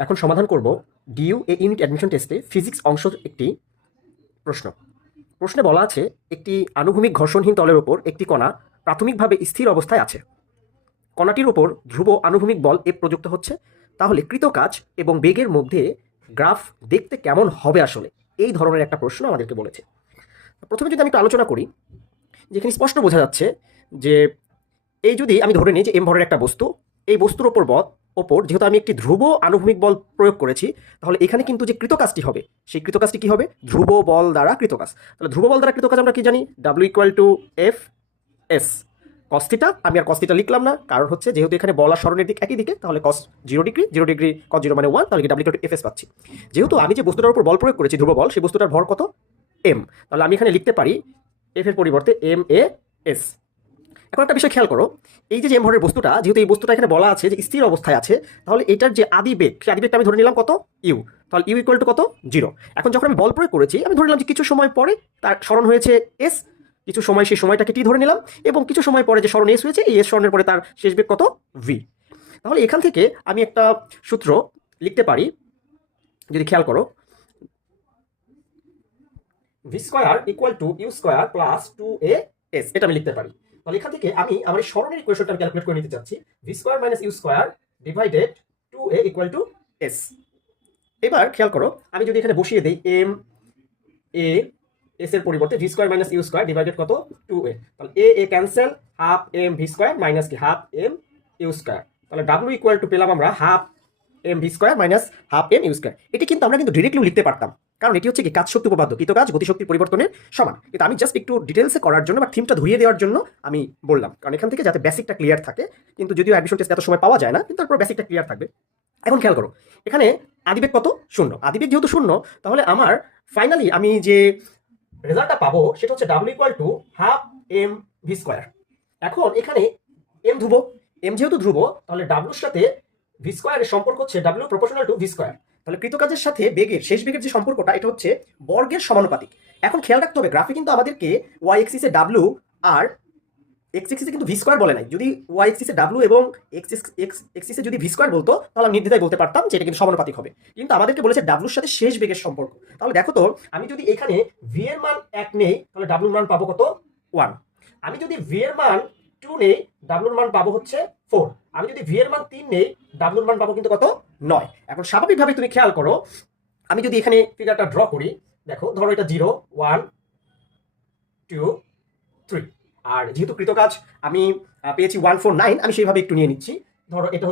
এখন সমাধান করব ডিইউ এ ইউনিট অ্যাডমিশন টেস্টে ফিজিক্স অংশের একটি প্রশ্ন। প্রশ্নে বলা আছে একটি আনুভূমিক ঘর্ষণহীন তলের ওপর একটি কণা প্রাথমিকভাবে স্থির অবস্থায় আছে। কণাটির ওপর ধ্রুব আনুভূমিক বল এফ প্রযুক্ত হচ্ছে। তাহলে কৃত কাজ এবং বেগের মধ্যে গ্রাফ দেখতে কেমন হবে আসলে, এই ধরনের একটা প্রশ্ন আমাদেরকে বলেছে। প্রথমে যদি আমি একটু আলোচনা করি, যেখানে স্পষ্ট বোঝা যাচ্ছে যে এই যদি আমি ধরে নিই যে এম ভরের একটা বস্তু, এই বস্তুর ওপর যেহেতু আমি একটি ধ্রুব আনুভূমিক বল প্রয়োগ করেছি, তাহলে এখানে কিন্তু যে কৃতকাজটি হবে সেই কৃতকাজটি কি হবে? ধ্রুব বল দ্বারা কৃতকাজ। তাহলে ধ্রুব বল দ্বারা কৃতকাজ আমরা কি জানি? W equal two F S cos theta. আমি আর কস থিটা লিখলাম না, কারণ হচ্ছে যেহেতু এখানে বল আর স্মরণের দিক একই দিকে, তাহলে কস 0 ডিগ্রি কস 0 মানে 1, তাহলে কি W equal two F S পাচ্ছি। যেহেতু আমি যে বস্তুটার উপর বল প্রয়োগ করেছি ধ্রুব বল, সেই বস্তুটার ভর কত? এম। তাহলে আমি এখানে লিখতে পারি এফ এর পরিবর্তে এম এ এস। এখন একটা বিষয় খেয়াল করো, এই যে এম ভরের বস্তুটা, যেহেতু এই বস্তুটা এখানে বলা আছে যে স্থির অবস্থায় আছে, তাহলে এটার যে আদিবেগ, সেই আদিবেগটা আমি ধরে নিলাম কত? ইউ। তাহলে ইউ ইকুয়াল টু কত? 0। এখন যখন আমি বল প্রয়োগ করেছি, আমি ধরে নিলাম যে কিছু সময় পরে তার স্মরণ হয়েছে এস, কিছু সময় সেই সময়টাকে টি ধরে নিলাম, এবং কিছু সময় পরে যে স্মরণ এস হয়েছে, এই এস স্মরণের পরে তার শেষ বেগ কত? ভি। তাহলে এখান থেকে আমি একটা সূত্র লিখতে পারি, যদি খেয়াল করো, v square equal to u square plus 2a s, এটা আমি লিখতে পারি। তাহলে এখান থেকে আমি আমার এই স্মরণের ইকুয়েশনটা আমি ক্যালকুলেট করে নিতে চাচ্ছি। V square minus u square divided 2a equal to s. এবার খেয়াল করো, আমি যদি এখানে বসিয়ে দিই এম এ এস এর পরিবর্তে v square minus u square divided কত? 2a। তাহলে a cancel, half m v square minus কি হাফ এম ইউ স্কোয়ার। তাহলে ডাব্লিউ ইকুয়াল টু পেলাম আমরা half m v square minus half m u square. এটি কিন্তু আমরা কিন্তু ডিরেক্টলি লিখতে পারতাম, কারণ এটি হচ্ছে কি কাজ শক্তি উপপাদ্য, কৃতকাজ গতিশক্তির পরিবর্তনের সমান। কিন্তু আমি জাস্ট একটু ডিটেলসে করার জন্য বা থিমটা ধরিয়ে দেওয়ার জন্য আমি বললাম, কারণ এখান থেকে যাতে বেসিকটা ক্লিয়ার থাকে। কিন্তু যদিও অ্যাডমিশন টেস্ট এত সময় পাওয়া যায় না, কিন্তু তারপর বেসিকটা ক্লিয়ার থাকবে। এখন খেয়াল করো, এখানে আদিবেগ কত? 0। আদিবেগ যেহেতু 0, তাহলে আমার ফাইনালি আমি যে রেজাল্টটা পাবো সেটা হচ্ছে ডাব্লিউ equal to half m v square. এখন এখানে এম ধ্রুব, এম যেহেতু ধ্রুব, তাহলে ডাব্লুর সাথে ভি স্কোয়ারের সম্পর্ক হচ্ছে W proportional to V square. তাহলে কৃতকাজের সাথে বেগের, শেষ বেগের যে সম্পর্কটা, এটা হচ্ছে বর্গের সমানুপাতিক। এখন খেয়াল রাখতে হবে, গ্রাফে কিন্তু আমাদেরকে ওয়াই এক্সিসে ডাব্লু আর এক্স এক্সিসে কিন্তু ভি স্কোয়ার বলে নাই। যদি ওয়াই এক্সিসে ডাব্লু এবং এক্স এক্সিসে যদি ভি স্কোয়ার বলতো, তাহলে আমি নির্দ্বিধায় বলতে পারতাম যে এটা কিন্তু সমানুপাতিক হবে। কিন্তু আমাদেরকে বলেছে ডাব্লুর সাথে শেষ বেগের সম্পর্ক। তাহলে দেখো তো, আমি যদি এখানে ভি এর মান 1 নেই, তাহলে ডাব্লুর মান পাবো কত? 1। আমি যদি ভি এর মান 2 নেই, ডাব্লুর মান পাবো হচ্ছে 4। আমি যদি ভি এর মান 3 নেই, ডাব্লুর মান পাবো কিন্তু কত? 9। এখন স্বাভাবিকভাবে তুমি খেয়াল করো, আমি যদি এখানে ফিগারটা ড্র করি, দেখো ধরো এটা 0 1 2 3, আর যেহেতু কৃতকাজ আমি পেয়েছি 149, আমি সেইভাবে একটু নিয়ে নিচ্ছি। ধরো এটা